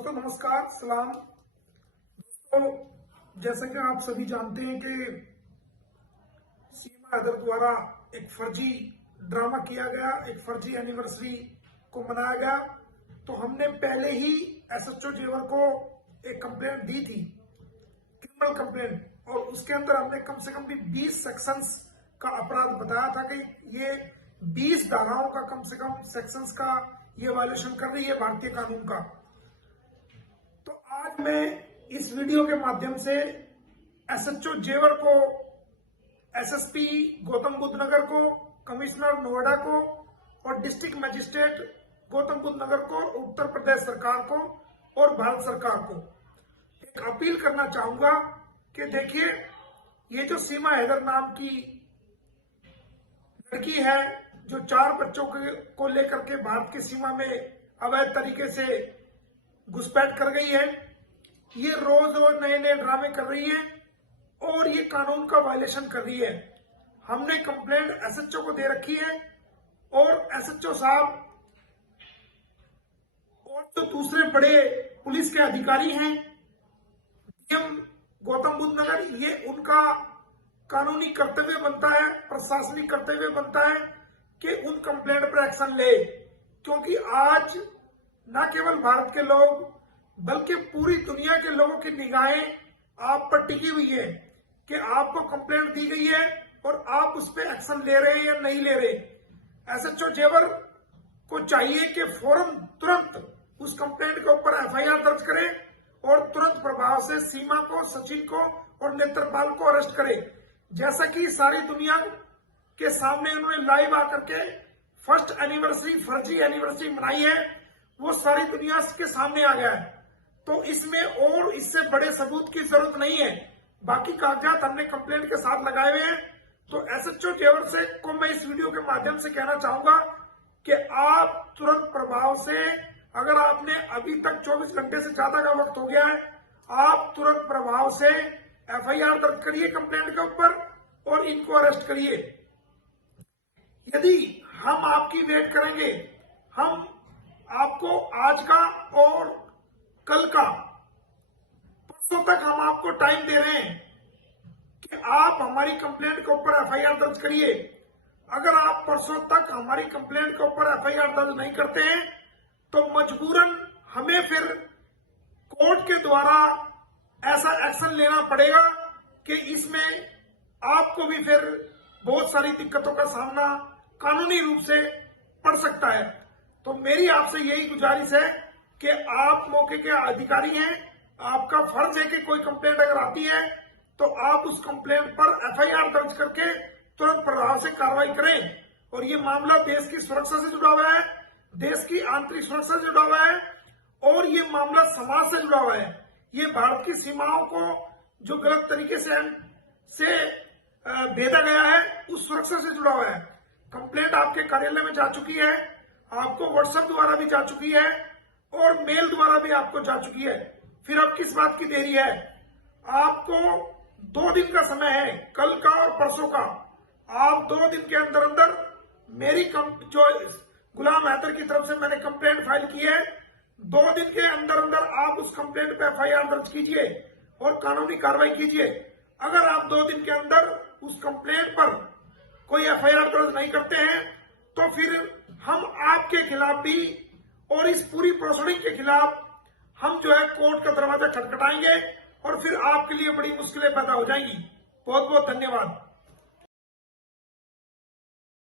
दोस्तों नमस्कार सलाम। दोस्तों जैसा कि आप सभी जानते हैं कि सीमा हैदर द्वारा एक फर्जी ड्रामा किया गया, एक फर्जी एनिवर्सरी को मनाया गया। तो हमने पहले ही एसएचओ जेवर को एक कंप्लेंट दी थी, क्रिमिनल कंप्लेंट, और उसके अंदर हमने कम से कम भी 20 सेक्शंस का अपराध बताया था कि ये 20 धाराओं का कम से कम सेक्शंस का ये वायलेशन कर रही है भारतीय कानून का। तो आज मैं इस वीडियो के माध्यम से एसएचओ जेवर को, एसएसपी गौतम बुद्ध नगर को, कमिश्नर नोएडा को और डिस्ट्रिक्ट मजिस्ट्रेट गौतम बुद्ध नगर को, उत्तर प्रदेश सरकार को और भारत सरकार को एक अपील करना चाहूंगा कि देखिए, ये जो सीमा हैदर नाम की लड़की है जो 4 बच्चों को लेकर के भारत की सीमा में अवैध तरीके से घुसपैठ कर गई है, ये रोज रोज नए नए ड्रामे कर रही है और ये कानून का वायलेशन कर रही है। हमने कंप्लेंट एसएचओ को दे रखी है और एसएचओ साहब और जो दूसरे बड़े पुलिस के अधिकारी हैं, डीएम गौतम बुद्ध नगर, ये उनका कानूनी कर्तव्य बनता है, प्रशासनिक कर्तव्य बनता है कि उन कंप्लेंट पर एक्शन ले, क्योंकि आज न केवल भारत के लोग बल्कि पूरी दुनिया के लोगों की निगाहें आप पर टिकी हुई है कि आपको कंप्लेंट दी गई है और आप उस पर एक्शन ले रहे हैं या नहीं ले रहे। एसएचओ जेवर को चाहिए कि फौरन तुरंत उस कंप्लेंट के ऊपर एफआईआर दर्ज करें और तुरंत प्रभाव से सीमा को, सचिन को और नेत्रपाल को अरेस्ट करें। जैसा कि सारी दुनिया के सामने उन्होंने लाइव आकर के फर्स्ट एनिवर्सरी, फर्जी एनिवर्सरी मनाई है, वो सारी दुनिया के सामने आ गया है। तो इसमें और इससे बड़े सबूत की जरूरत नहीं है। बाकी कागजात हमने कंप्लेंट के साथ लगाए हुए हैं। तो एसएचओ जेवर से को मैं इस वीडियो के माध्यम से कहना चाहूंगा कि आप तुरंत प्रभाव से, अगर आपने अभी तक 24 घंटे से ज्यादा का वक्त हो गया है, आप तुरंत प्रभाव से एफआईआर दर्ज करिए कंप्लेंट के ऊपर और इनको अरेस्ट करिए। यदि हम आपकी वेट करेंगे, हम आपको आज का और कल का, परसों तक हम आपको टाइम दे रहे हैं कि आप हमारी कंप्लेंट के ऊपर एफआईआर दर्ज करिए। अगर आप परसों तक हमारी कंप्लेंट के ऊपर एफआईआर दर्ज नहीं करते हैं तो मजबूरन हमें फिर कोर्ट के द्वारा ऐसा एक्शन लेना पड़ेगा कि इसमें आपको भी फिर बहुत सारी दिक्कतों का सामना कानूनी रूप से पड़ सकता है। तो मेरी आपसे यही गुजारिश है कि आप मौके के अधिकारी हैं, आपका फर्ज है कि कोई कंप्लेंट अगर आती है तो आप उस कंप्लेंट पर एफआईआर दर्ज करके तुरंत प्रभाव से कार्रवाई करें। और ये मामला देश की सुरक्षा से जुड़ा हुआ है, देश की आंतरिक सुरक्षा से जुड़ा हुआ है और ये मामला समाज से जुड़ा हुआ है। ये भारत की सीमाओं को जो गलत तरीके से भेदा गया है, उस सुरक्षा से जुड़ा हुआ है। कंप्लेंट आपके कार्यालय में जा चुकी है, आपको व्हाट्सएप द्वारा भी जा चुकी है और मेल द्वारा भी आपको जा चुकी है। फिर अब किस बात की देरी है? आपको 2 दिन का समय है, कल का और परसों का। आप 2 दिन के अंदर अंदर मेरी जो गुलाम हैदर की तरफ से मैंने कंप्लेंट फाइल की है, 2 दिन के अंदर अंदर आप उस कंप्लेंट पे एफआईआर दर्ज कीजिए और कानूनी कार्रवाई कीजिए। अगर आप 2 दिन के अंदर उस कंप्लेंट पर कोई एफआईआर दर्ज नहीं करते हैं तो फिर हम आपके खिलाफ भी और इस पूरी प्रोसीडिंग के खिलाफ हम जो है कोर्ट का दरवाजा खटखटाएंगे और फिर आपके लिए बड़ी मुश्किलें पैदा हो जाएंगी। बहुत बहुत धन्यवाद।